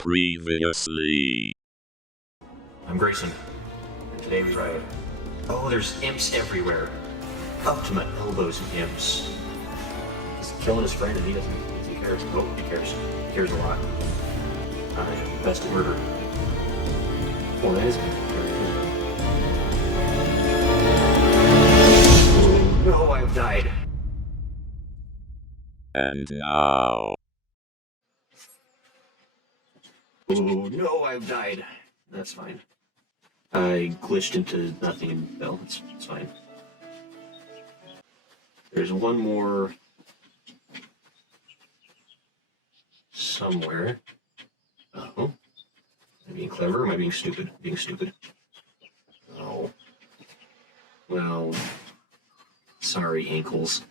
Previously. I'm Grayson, and today we ride. Oh, there's imps everywhere. Up to my elbows in imps. He's killing his friend and he doesn't care. Oh, he cares. He cares a lot. Best at murder. Well, that is good. Oh, no, I've died. And now. Oh, no, I've died. That's fine. I glitched into nothing and fell. It's fine. There's one more somewhere. Oh. Am I being clever or am I being stupid? Being stupid. Oh. Well. Sorry, ankles.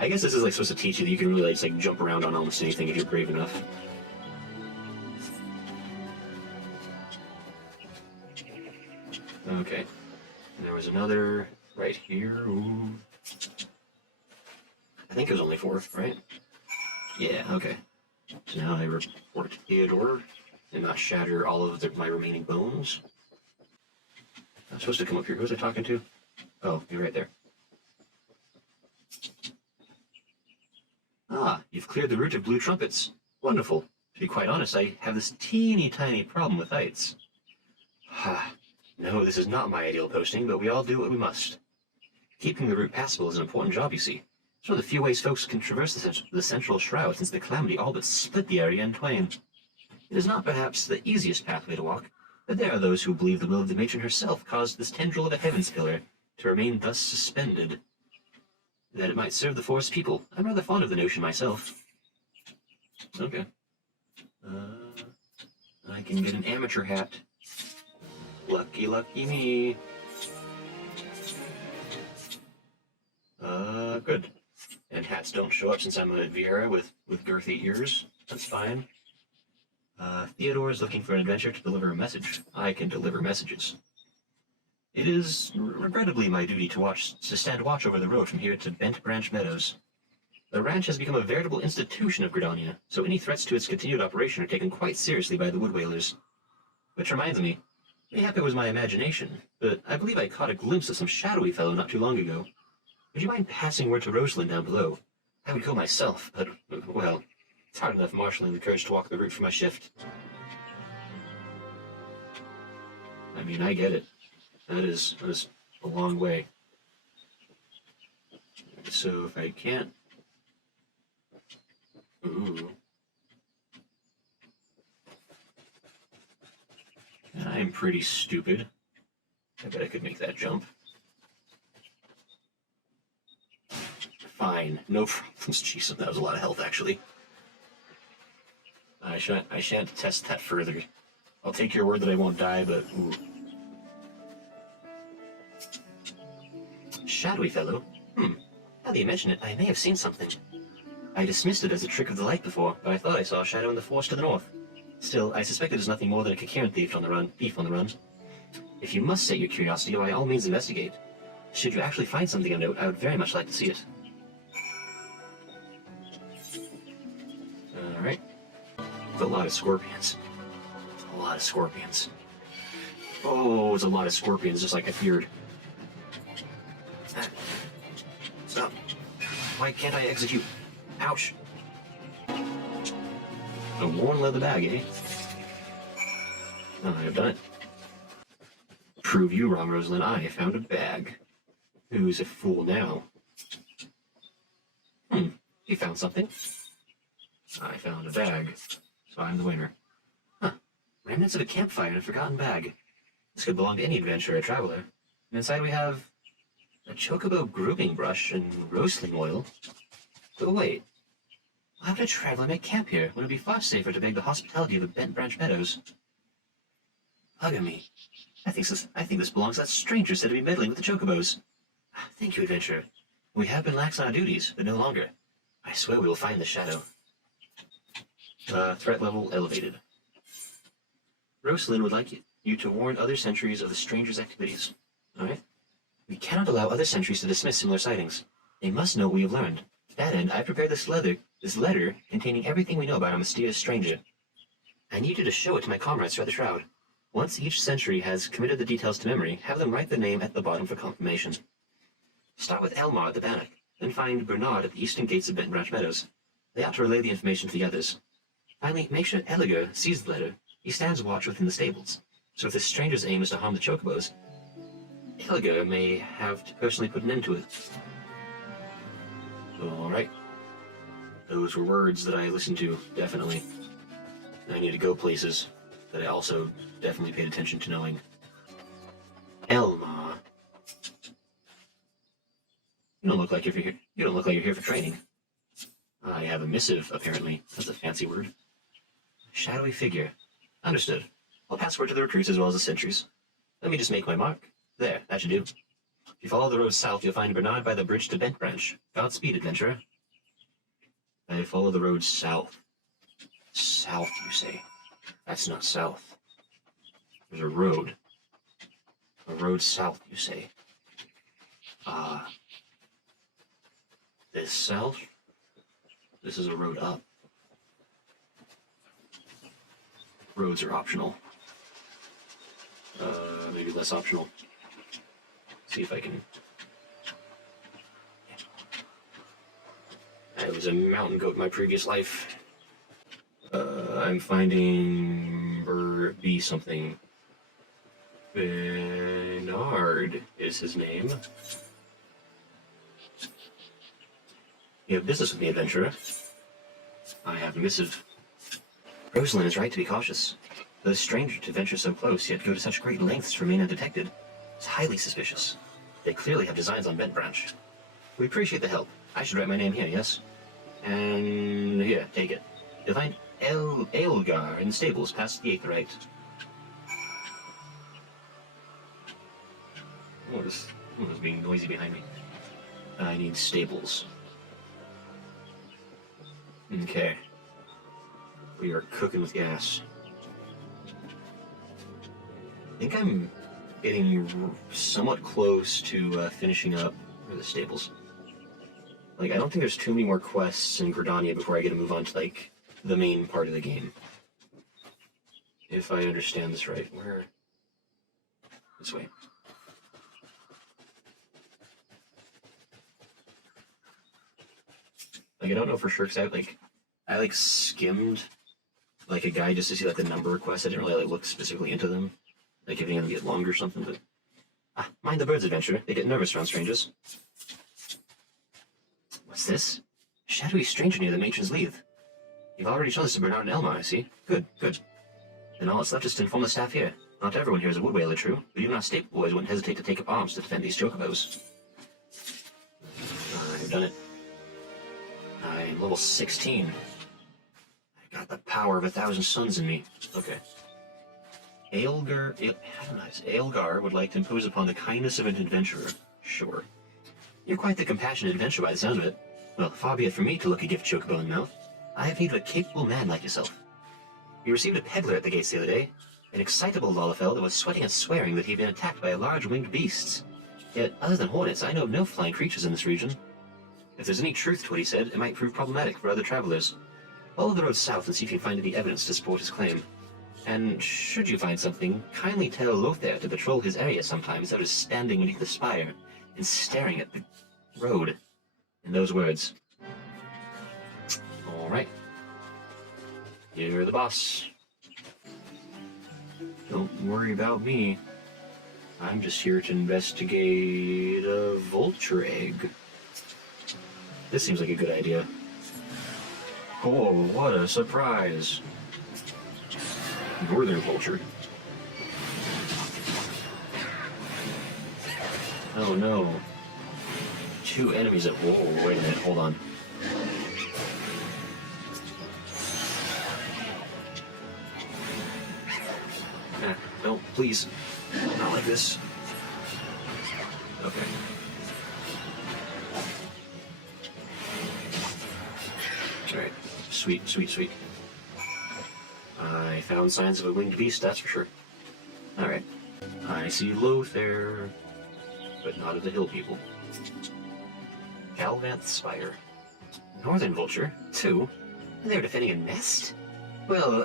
I guess this is like supposed to teach you that you can really just like jump around on almost anything if you're brave enough. Okay. And there was another right here. Ooh. I think it was only 4, right? Yeah, okay. So now I report Theodore and not shatter all of my remaining bones. I'm supposed to come up here. Who was I talking to? Oh, you're right there. Ah, you've cleared the route of blue trumpets. Wonderful. To be quite honest, I have this teeny tiny problem with heights. No, this is not my ideal posting, but we all do what we must. Keeping the route passable is an important job, you see. It's one of the few ways folks can traverse the central shroud since the calamity all but split the area in twain. It is not perhaps the easiest pathway to walk, but there are those who believe the will of the matron herself caused this tendril of a heavens pillar to remain thus suspended, that it might serve the forest people. I'm rather fond of the notion myself. Okay. I can get an amateur hat. Lucky, lucky me. Good. And hats don't show up since I'm a Viera with girthy ears. That's fine. Theodore is looking for an adventure to deliver a message. I can deliver messages. It is regrettably my duty to stand watch over the road from here to Bent Branch Meadows. The ranch has become a veritable institution of Gridania, so any threats to its continued operation are taken quite seriously by the wood whalers. Which reminds me, mayhap it was my imagination, but I believe I caught a glimpse of some shadowy fellow not too long ago. Would you mind passing word to Rosalind down below? I would go myself, but, well, it's hard enough marshalling the courage to walk the route for my shift. I mean, I get it. That is a long way. So if I can't... Ooh. I'm pretty stupid. I bet I could make that jump. Fine, no problems. Jeez, that was a lot of health, actually. I shan't test that further. I'll take your word that I won't die, but ooh. Shadowy fellow? Now that you mention it, I may have seen something. I dismissed it as a trick of the light before, but I thought I saw a shadow in the forest to the north. Still, I suspect it is nothing more than a coherent thief on the run. If you must set your curiosity, by all means investigate. Should you actually find something of note, I would very much like to see it. Alright. It's a lot of scorpions. A lot of scorpions. Oh, it's a lot of scorpions, just like I feared. Stop. Why can't I execute? Ouch. A worn leather bag, eh? Oh, I've done it. Prove you wrong, Rosalind. I found a bag. Who's a fool now? You found something. I found a bag. So I'm the winner. Huh. Remnants of a campfire in a forgotten bag. This could belong to any adventurer or traveler. And inside we have a chocobo grooming brush and roasting oil. But wait. Why would a traveler make camp here when it would be far safer to beg the hospitality of the Bent Branch Meadows? Bugger me. I think this belongs to that stranger said to be meddling with the chocobos. Thank you, adventurer. We have been lax on our duties, but no longer. I swear we will find the shadow. Threat level elevated. Rosalind would like you to warn other sentries of the stranger's activities. Alright? We cannot allow other sentries to dismiss similar sightings. They must know what we have learned. To that end, I prepared this letter This letter, containing everything we know about a mysterious stranger. I need you to show it to my comrades throughout the Shroud. Once each century has committed the details to memory, have them write the name at the bottom for confirmation. Start with Elmar at the Bannock, then find Bernard at the eastern gates of Bent Branch Meadows. They ought to relay the information to the others. Finally, make sure Eliger sees the letter. He stands watch within the stables, so if the stranger's aim is to harm the chocobos, Eliger may have to personally put an end to it. Alright. Those were words that I listened to, definitely. I need to go places that I also definitely paid attention to knowing. Elma. You don't look like you're here. You don't look like you're here for training. I have a missive, apparently. That's a fancy word. Shadowy figure. Understood. I'll pass word to the recruits as well as the sentries. Let me just make my mark. There, that should do. If you follow the road south, you'll find Bernard by the bridge to Bent Branch. Godspeed, adventurer. I follow the road south. South, you say? That's not south. There's a road. A road south, you say? This south? This is a road up. Roads are optional. Maybe less optional. See if I can... I was a mountain goat in my previous life. I'm finding... B something. Bernard is his name. You have business with me, adventurer. I have a missive. Rosalind is right to be cautious. For a stranger to venture so close, yet go to such great lengths to remain undetected, is highly suspicious. They clearly have designs on Bent Branch. We appreciate the help. I should write my name here, yes? And here, take it. You'll find Aelgar in the stables past the 8th right. Oh, this is being noisy behind me. I need stables. Okay. We are cooking with gas. I think I'm getting somewhat close to finishing up the stables. Like, I don't think there's too many more quests in Gridania before I get to move on to, like, the main part of the game. If I understand this right. Where? This way. Like, I don't know for sure, because I skimmed, like, a guide just to see, like, the number of quests. I didn't really, like, look specifically into them. Like, if any of them get longer or something, but... mind the birds, adventurer. They get nervous around strangers. What's this? A shadowy stranger near the matron's leave. You've already shown this to Bernard and Elmar, I see. Good, good. Then all that's left is to inform the staff here. Not everyone here is a wood whaler, true, but even our staple boys wouldn't hesitate to take up arms to defend these chocobos. I've done it. I'm level 16. I got the power of 1,000 suns in me. Okay. Aelgar would like to impose upon the kindness of an adventurer. Sure. You're quite the compassionate adventurer by the sound of it. Well, far be it from me to look a gift chocobo in the mouth. I have need of a capable man like yourself. We received a peddler at the gates the other day, an excitable Lollafell that was sweating and swearing that he'd been attacked by large winged beasts. Yet, other than hornets, I know of no flying creatures in this region. If there's any truth to what he said, it might prove problematic for other travelers. Follow the road south and see if you can find any evidence to support his claim. And should you find something, kindly tell Lothair to patrol his area sometimes instead of standing beneath the spire and staring at the road. In those words. Alright. You're the boss. Don't worry about me. I'm just here to investigate a vulture egg. This seems like a good idea. Oh, what a surprise! Northern vulture. Oh no. 2 enemies at... Whoa, wait a minute, hold on. No, please. Not like this. Okay. Alright. Sweet, sweet, sweet. I found signs of a winged beast, that's for sure. Alright. I see Lothair, but not of the hill people. Galvanth Spire. Northern vulture? 2? And they were defending a nest? Well,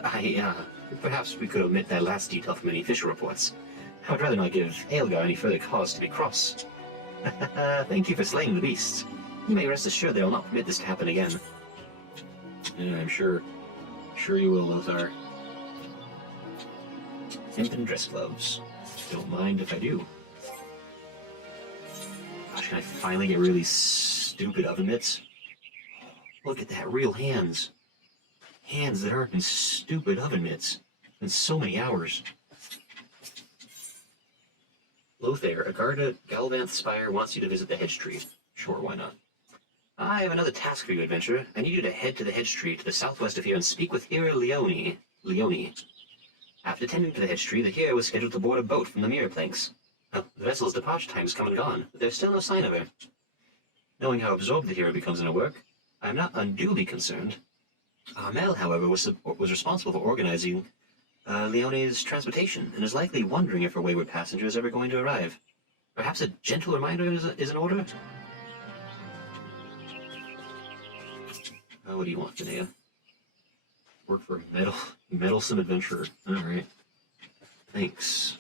perhaps we could omit that last detail from any official reports. I would rather not give Aelgar any further cause to be cross. Thank you for slaying the beasts. You may rest assured that I will not permit this to happen again. Yeah, I'm sure you will, Lothar. Infant dress gloves. Don't mind if I do. Gosh, can I finally get really stupid oven mitts? Look at that, real hands. Hands that aren't in stupid oven mitts. In so many hours. Lothar, a guard at Galvanth Spire wants you to visit the hedge tree. Sure, why not? I have another task for you, adventurer. I need you to head to the hedge tree to the southwest of here and speak with Hera Leone. After tending to the hedge tree, the hero was scheduled to board a boat from the mirror planks. The vessel's departure time has come and gone, but there's still no sign of her. Knowing how absorbed the hero becomes in her work, I am not unduly concerned. Armel, however, was responsible for organizing Leone's transportation, and is likely wondering if her wayward passenger is ever going to arrive. Perhaps a gentle reminder is in order? What do you want, Danae? Work for a meddlesome adventurer. Alright. Thanks.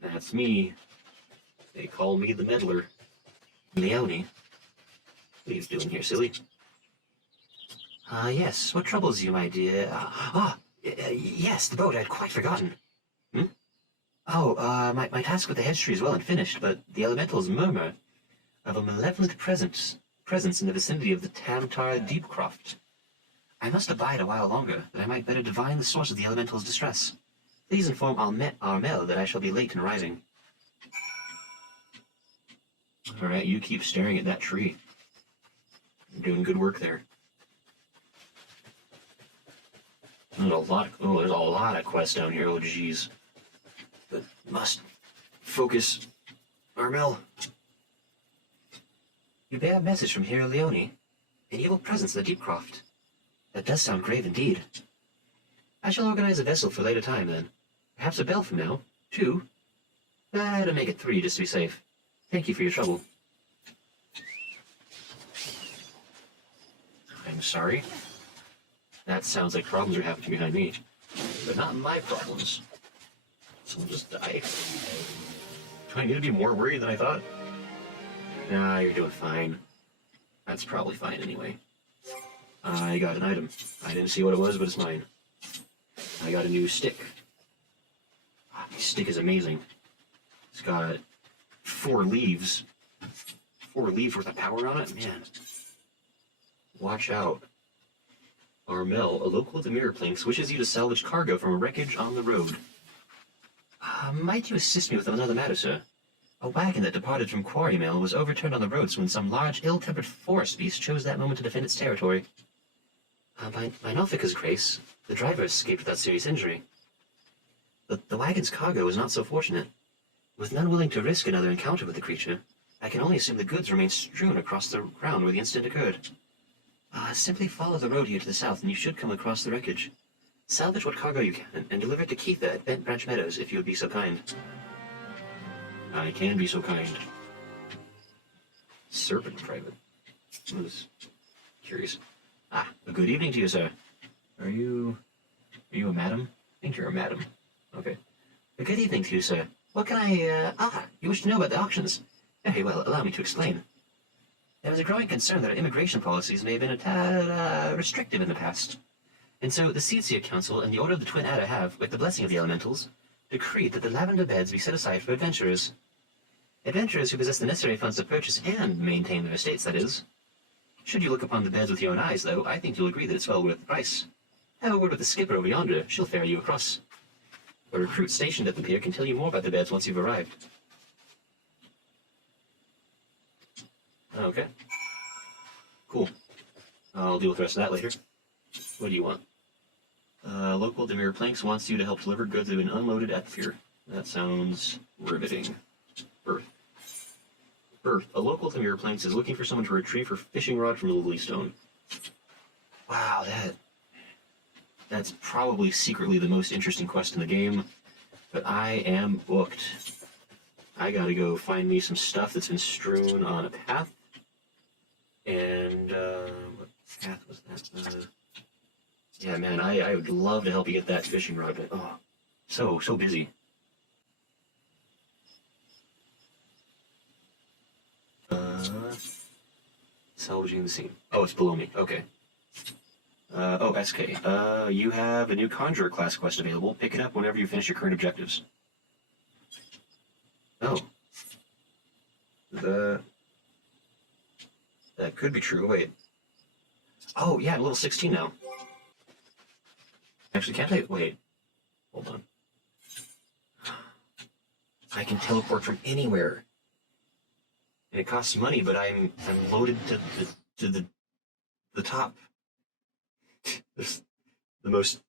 That's me. They call me the meddler. Leone. What are you doing here, silly? Yes. What troubles you, my dear? Yes, the boat. I'd quite forgotten. My task with the hedge tree is well and finished, but the elementals murmur of a malevolent presence in the vicinity of the Tamtar Deepcroft. I must abide a while longer, that I might better divine the source of the elemental's distress. Please inform Armel that I shall be late in arriving. Alright, you keep staring at that tree. You're doing good work there. There's a lot of quests down here, oh jeez. But must focus. Armel. You bear a message from Hera Leone, an evil presence in the Deepcroft. That does sound grave indeed. I shall organize a vessel for later time then. Perhaps a bell from now. 2. To make it 3 just to be safe. Thank you for your trouble. I'm sorry. That sounds like problems are happening behind me. But not my problems. Someone just died. Do I need to be more worried than I thought? Nah, you're doing fine. That's probably fine anyway. I got an item. I didn't see what it was, but it's mine. I got a new stick. This stick is amazing. It's got 4 leaves. 4 leaves worth of power on it? Man. Watch out. Armel, a local at the mirror planks, wishes you to salvage cargo from a wreckage on the road. Might you assist me with another matter, sir? A wagon that departed from Quarrymill was overturned on the roads when some large, ill-tempered forest beast chose that moment to defend its territory. By Nothica's grace, the driver escaped without serious injury. The wagon's cargo was not so fortunate. With none willing to risk another encounter with the creature, I can only assume the goods remain strewn across the ground where the incident occurred. Simply follow the road here to the south and you should come across the wreckage. Salvage what cargo you can and deliver it to Keitha at Bent Branch Meadows if you would be so kind. I can be so kind. Serpent private. I was curious. A good evening to you, sir. Are you a madam? I think you're a madam. Okay. A good evening to you, sir. What can I, you wish to know about the auctions? Very well, allow me to explain. There was a growing concern that our immigration policies may have been a tad, restrictive in the past. And so the Seedseer Council and the Order of the Twin Adder have, with the blessing of the elementals, decreed that the lavender beds be set aside for adventurers. Adventurers who possess the necessary funds to purchase and maintain their estates, that is. Should you look upon the beds with your own eyes, though, I think you'll agree that it's well worth the price. Have a word with the skipper over yonder. She'll ferry you across. A recruit stationed at the pier can tell you more about the beds once you've arrived. Okay. Cool. I'll deal with the rest of that later. What do you want? Local Demir Planks wants you to help deliver goods that have been unloaded at the pier. That sounds riveting. Birth. A local Demir Planks is looking for someone to retrieve her fishing rod from the Lilystone. Wow, that's probably secretly the most interesting quest in the game, but I am booked. I gotta go find me some stuff that's been strewn on a path, and, path was that? Yeah, man, I would love to help you get that fishing rod, but oh, so busy. Salvaging the scene. Oh, it's below me. Okay. Oh, SK. You have a new Conjurer class quest available. Pick it up whenever you finish your current objectives. Oh. That could be true. Wait. Oh, yeah, I'm level 16 now. Actually, can't I? Wait. Hold on. I can teleport from anywhere. And it costs money, but I'm loaded to the top. This, the most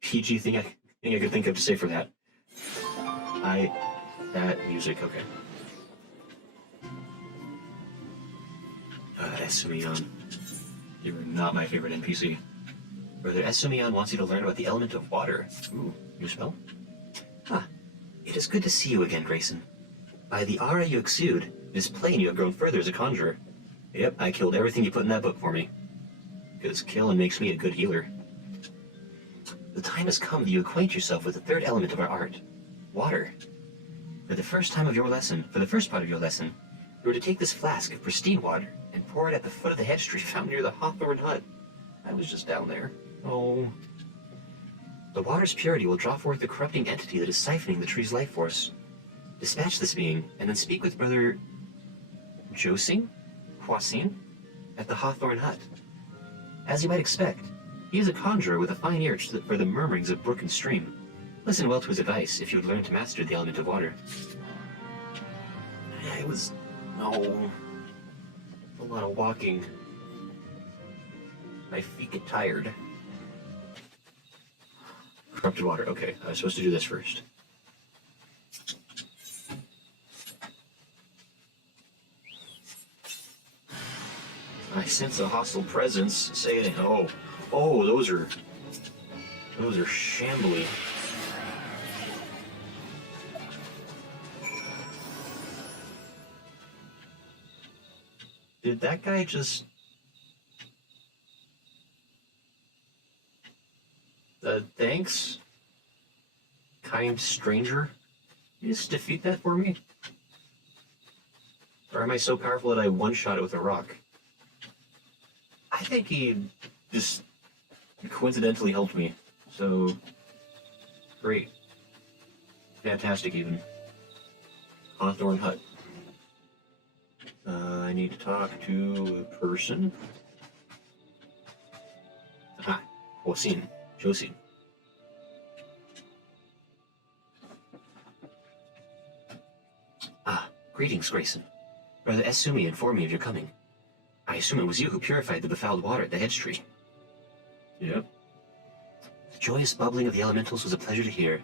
PG thing I could think of to say for that. That music, okay. Esumion. You're not my favorite NPC. Brother Esumion wants you to learn about the element of water. Ooh, new spell? Ah, it is good to see you again, Grayson. By the aura you exude, it is plain you have grown further as a conjurer. Yep, I killed everything you put in that book for me. Because killing makes me a good healer. The time has come that you acquaint yourself with the third element of our art, water. For the first part of your lesson, you are to take this flask of pristine water and pour it at the foot of the hedge tree found near the Hawthorne hut. I was just down there. Oh. The water's purity will draw forth the corrupting entity that is siphoning the tree's life force. Dispatch this being, and then speak with Brother Huasin, at the Hawthorne hut. As you might expect, he is a conjurer with a fine ear for the murmurings of brook and stream. Listen well to his advice if you would learn to master the element of water. No, a lot of walking. My feet get tired. Corrupted water, okay, I was supposed to do this first. I sense a hostile presence. Say it. Oh, those are shambly. Did that guy just? Thanks, kind stranger. Can you just defeat that for me? Or am I so powerful that I one-shot it with a rock? I think he just coincidentally helped me. So, great. Fantastic, even. Hawthorne Hut. I need to talk to a person. Aha, Josin. Ah, greetings, Grayson. Brother Esumi informed me of your coming. I assume it was you who purified the befouled water at the hedge tree. Yep. The joyous bubbling of the elementals was a pleasure to hear.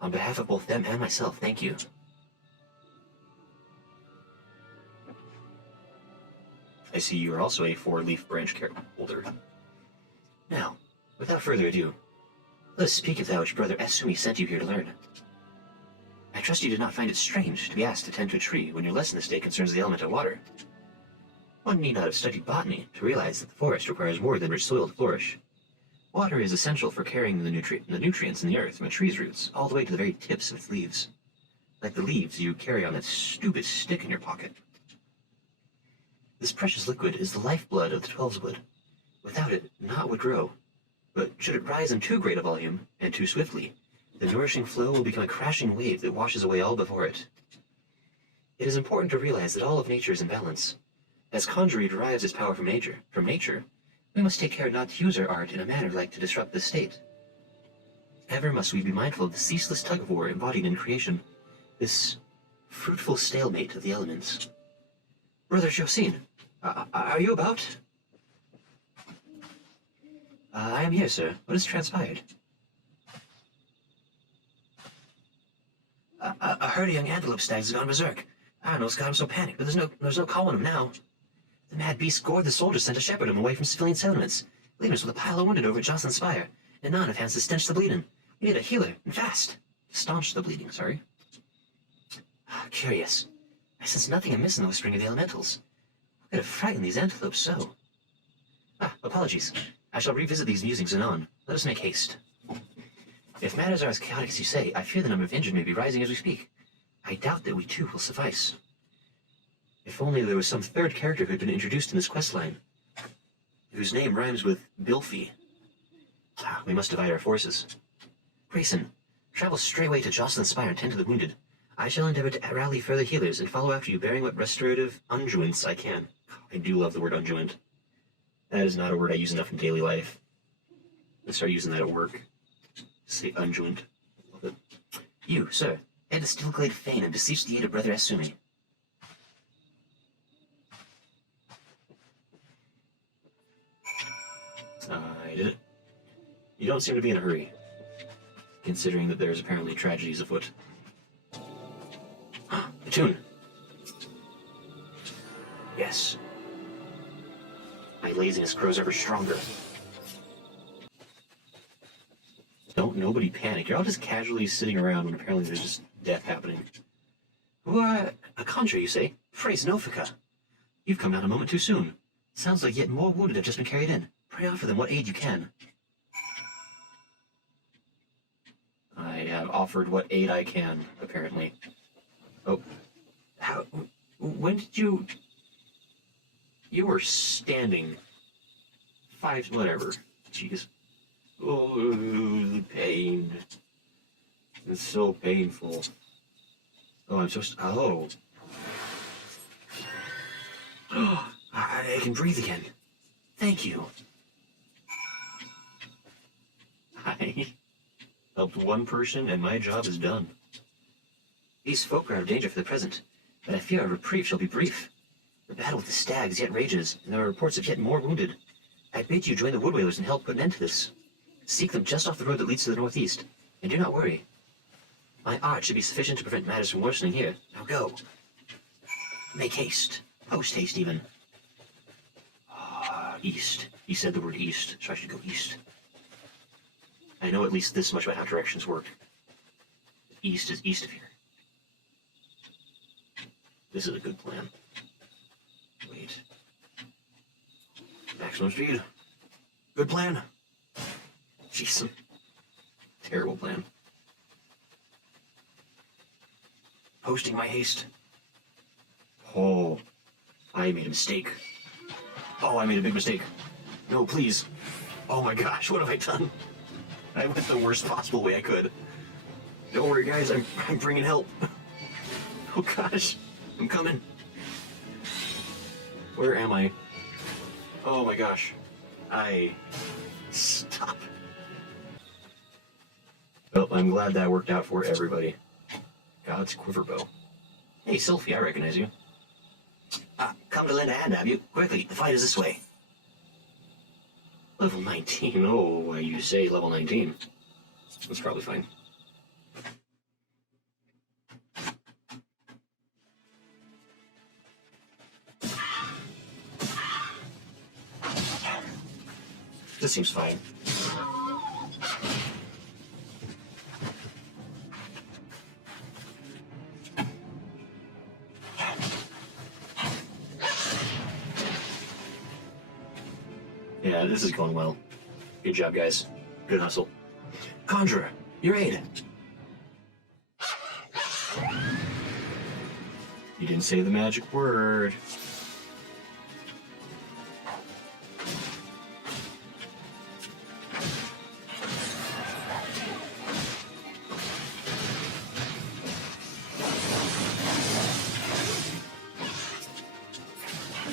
On behalf of both them and myself, thank you. I see you are also a 4-leaf branch holder. Now, without further ado, let us speak of that which Brother Esumi sent you here to learn. I trust you did not find it strange to be asked to tend to a tree when your lesson this day concerns the element of water. One need not have studied botany to realize that the forest requires more than rich soil to flourish. Water is essential for carrying the nutrients in the earth from a tree's roots all the way to the very tips of its leaves. Like the leaves you carry on that stupid stick in your pocket. This precious liquid is the lifeblood of the Twelveswood. Without it, naught would grow. But should it rise in too great a volume, and too swiftly, the nourishing flow will become a crashing wave that washes away all before it. It is important to realize that all of nature is in balance. As conjuring derives its power from nature, we must take care not to use our art in a manner like to disrupt this state. Ever must we be mindful of the ceaseless tug-of-war embodied in creation, this fruitful stalemate of the elements. Brother Josin, are you about? I am here, sir. What has transpired? A herd of young antelope stags has gone berserk. I don't know what's got him so panicked, but there's no calling him now. The mad beast gored the soldiers sent to shepherd him away from civilian settlements, leaving us with a pile of wounded over at Jocelyn's Spire, and none have hands to stench the bleeding. We need a healer, and fast. Staunch the bleeding, sorry. Curious. I sense nothing amiss in the whispering of the elementals. What could have frightened these antelopes so? Apologies. I shall revisit these musings anon. Let us make haste. If matters are as chaotic as you say, I fear the number of injured may be rising as we speak. I doubt that we too will suffice. If only there was some third character who had been introduced in this quest line, whose name rhymes with Bilfy. We must divide our forces. Grayson, travel straightway to Jocelyn's Spire and tend to the wounded. I shall endeavor to rally further healers and follow after you, bearing what restorative unguents I can. I do love the word unguent. That is not a word I use enough in daily life. I start using that at work. Say unguent. Love it. You, sir, head to Steelglade Fane and beseech the aid of Brother Asumi. I did it. You don't seem to be in a hurry, considering that there's apparently tragedies afoot. The tune. Yes. My laziness grows ever stronger. Don't nobody panic. You're all just casually sitting around when apparently there's just death happening. What? A conjure, you say? Phrase Nofica. You've come down a moment too soon. Sounds like yet more wounded have just been carried in. Pray offer them what aid you can. I have offered what aid I can, apparently. Oh. How? When did you... You were standing. Whatever. Jeez. Oh, the pain. It's so painful. Oh, I'm so... Oh. Oh, I can breathe again. Thank you. I helped one person and my job is done. These folk are out of danger for the present, but I fear our reprieve shall be brief. The battle with the stags yet rages, and there are reports of yet more wounded. I bid you join the wood whalers and help put an end to this. Seek them just off the road that leads to the northeast, and do not worry. My art should be sufficient to prevent matters from worsening here. Now go. Make haste. Post haste, even. East. He said the word east, so I should go east. I know at least this much about how directions work. East is east of here. This is a good plan. Wait. Maximum speed. Good plan. Jeez. Terrible plan. Posting my haste. Oh. I made a mistake. Oh, I made a big mistake. No, please. Oh my gosh, what have I done? I went the worst possible way I could. Don't worry, guys, I'm bringing help. Oh gosh, I'm coming. Where am I? Oh my gosh. Stop. Well, I'm glad that worked out for everybody. God's quiverbow. Hey, Sylphie, I recognize you. Come to lend a hand, have you? Quickly, the fight is this way. Level 19. Oh, you say level 19. That's probably fine. This seems fine. Yeah, this is going well. Good job, guys. Good hustle. Conjurer, your aid. You didn't say the magic word.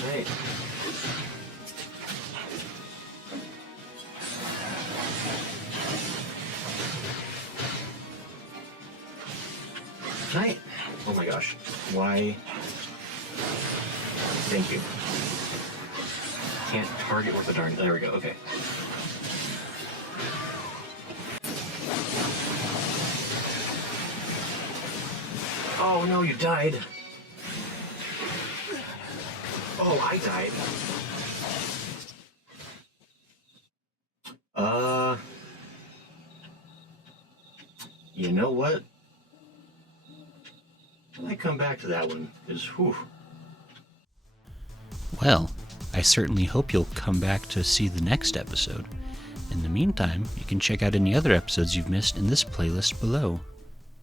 Right. Right. Oh my gosh. Why? Thank you. Can't target with a darn. There we go. Okay. Oh no, you died. Oh, I died. You know what? I come back to that one, because, whew. Well, I certainly hope you'll come back to see the next episode. In the meantime, you can check out any other episodes you've missed in this playlist below.